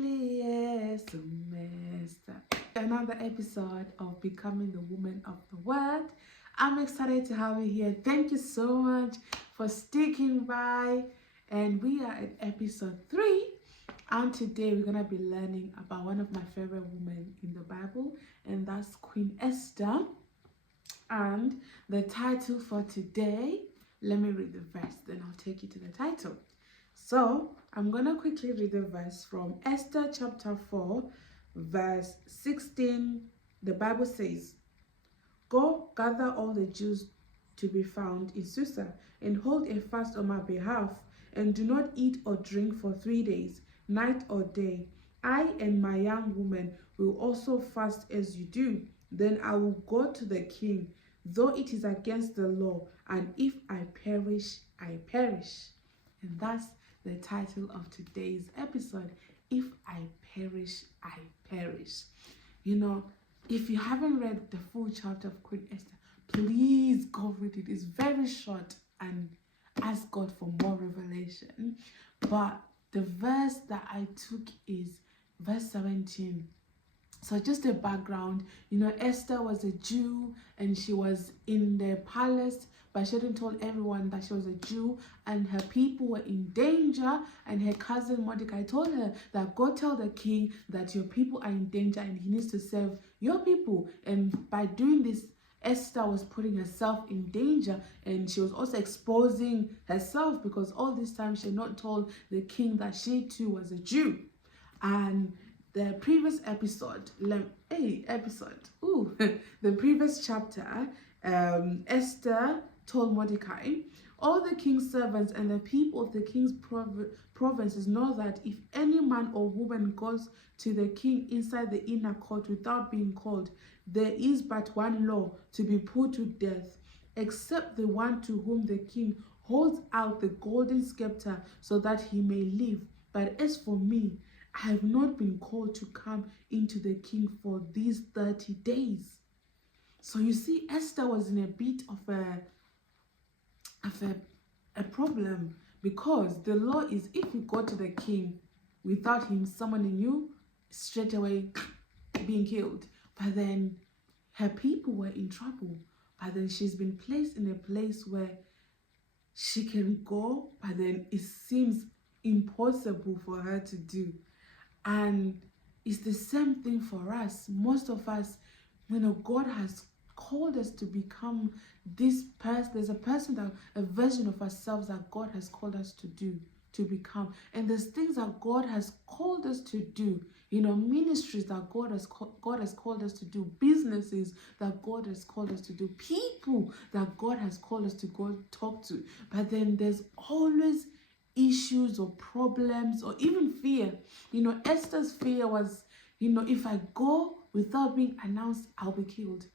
really is a mess. Another episode of Becoming the Woman of the Word. I'm excited to have you here. Thank you so much for sticking by. And we are at episode 3. And today we're going to be learning about one of my favorite women in the Bible, and that's Queen Esther. And the title for today, let me read the verse, then I'll take you to the title. So I'm going to quickly read the verse from Esther chapter 4, verse 16. The Bible says, "Go gather all the Jews to be found in Susa and hold a fast on my behalf, and do not eat or drink for 3 days, night or day. I and my young woman will also fast as you do. Then I will go to the king, though it is against the law, and if I perish, I perish." And that's the title of today's episode. If I perish, I perish. You know, if you haven't read the full chapter of Queen Esther, please go read it. It's very short, and ask God for more revelation. But the verse that I took is verse 17. So just a background, Esther was a Jew and she was in the palace, but she hadn't told everyone that she was a Jew, and her people were in danger, and her cousin Mordecai told her that go tell the king that your people are in danger and he needs to save your people. And by doing this, Esther was putting herself in danger, and she was also exposing herself, because all this time she had not told the king that she too was a Jew. And the previous episode, the previous chapter, Esther told Mordecai, "All the king's servants and the people of the king's provinces know that if any man or woman goes to the king inside the inner court without being called, there is but one law: to be put to death, except the one to whom the king holds out the golden scepter so that he may live. But as for me, I have not been called to come into the king for these 30 days. So you see, Esther was in a bit of a problem, because the law is if you go to the king without him summoning you, straight away being killed. But then her people were in trouble. But then she's been placed in a place where she can go, but then it seems impossible for her to do. And it's the same thing for us. Most of us, God has called us to become this person. There's a version of ourselves that God has called us to become. And there's things that God has called us to do, ministries that God has called us to do, businesses that God has called us to do, people that God has called us to go talk to. But then there's always issues or problems or even fear. Esther's fear was, if I go without being announced, I'll be killed.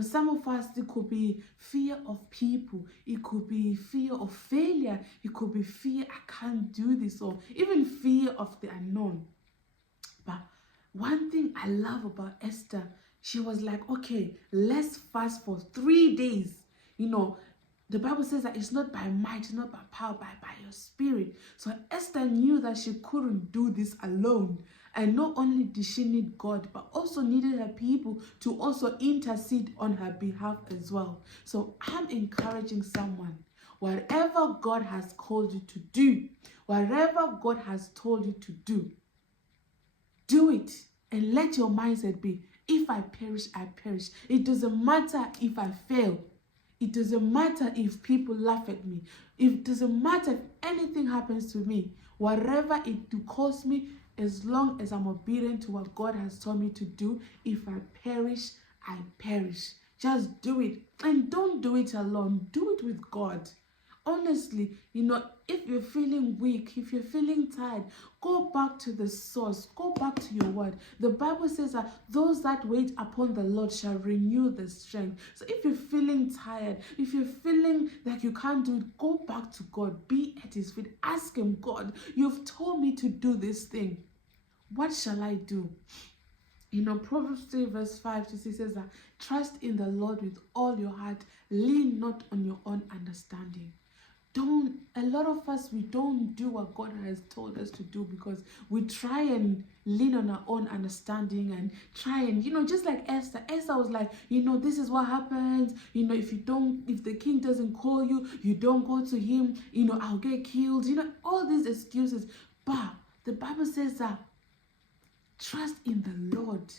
Some of us, it could be fear of people, it could be fear of failure, it could be fear I can't do this, or even fear of the unknown. But one thing I love about Esther, she was like, okay, let's fast for 3 days. The Bible says that it's not by might, it's not by power, but by your spirit. So Esther knew that she couldn't do this alone. And not only did she need God, but also needed her people to also intercede on her behalf as well. So I'm encouraging someone, whatever God has called you to do, whatever God has told you to do, do it. And let your mindset be, if I perish, I perish. It doesn't matter if I fail. It doesn't matter if people laugh at me. It doesn't matter if anything happens to me. Whatever it costs me, as long as I'm obedient to what God has told me to do, if I perish, I perish. Just do it. And don't do it alone. Do it with God. Honestly, if you're feeling weak, if you're feeling tired, go back to the source. Go back to your word. The Bible says that those that wait upon the Lord shall renew their strength. So if you're feeling tired, if you're feeling like you can't do it, go back to God. Be at his feet. Ask him, God, you've told me to do this thing. What shall I do? Proverbs 3 verse 5 to 6 says that trust in the Lord with all your heart. Lean not on your own understanding. a lot of us, we don't do what God has told us to do because we try and lean on our own understanding and try and, just like Esther was like, this is what happens, if the king doesn't call you, you don't go to him, I'll get killed, all these excuses. But the Bible says that trust in the Lord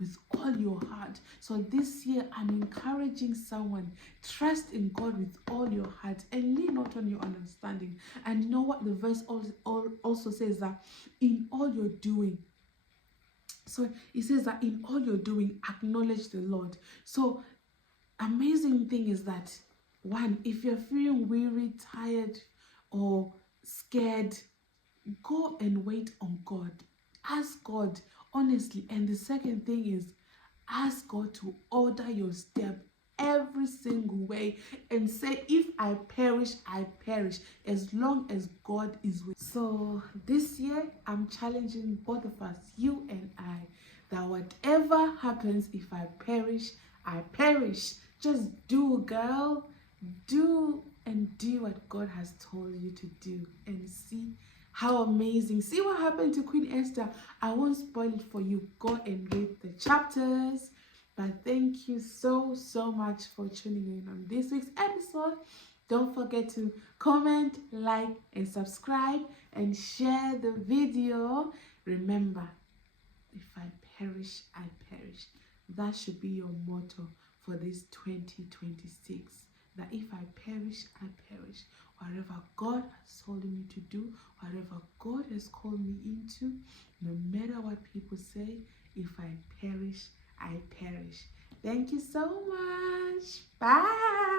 with all your heart. So this year, I'm encouraging someone, trust in God with all your heart and lean not on your understanding. And you know what the verse also says, that in all you're doing, so it says that in all you're doing, acknowledge the Lord. So amazing thing is that, one, if you're feeling weary, tired, or scared, go and wait on God. Ask God honestly. And the second thing is, ask God to order your step every single way and say, if I perish, I perish, as long as God is with. So this year, I'm challenging both of us, you and I, that whatever happens, if I perish, I perish. Just do, girl. Do what God has told you to do, and see how amazing. See what happened to Queen Esther. I won't spoil it for you. Go and read the chapters. But thank you so much for tuning in on this week's episode. Don't forget to comment, like, and subscribe, and share the video. Remember, if I perish, I perish. That should be your motto for this 2026. That if I perish, I perish. Whatever God has told me to do, whatever God has called me into, no matter what people say, if I perish, I perish. Thank you so much. Bye.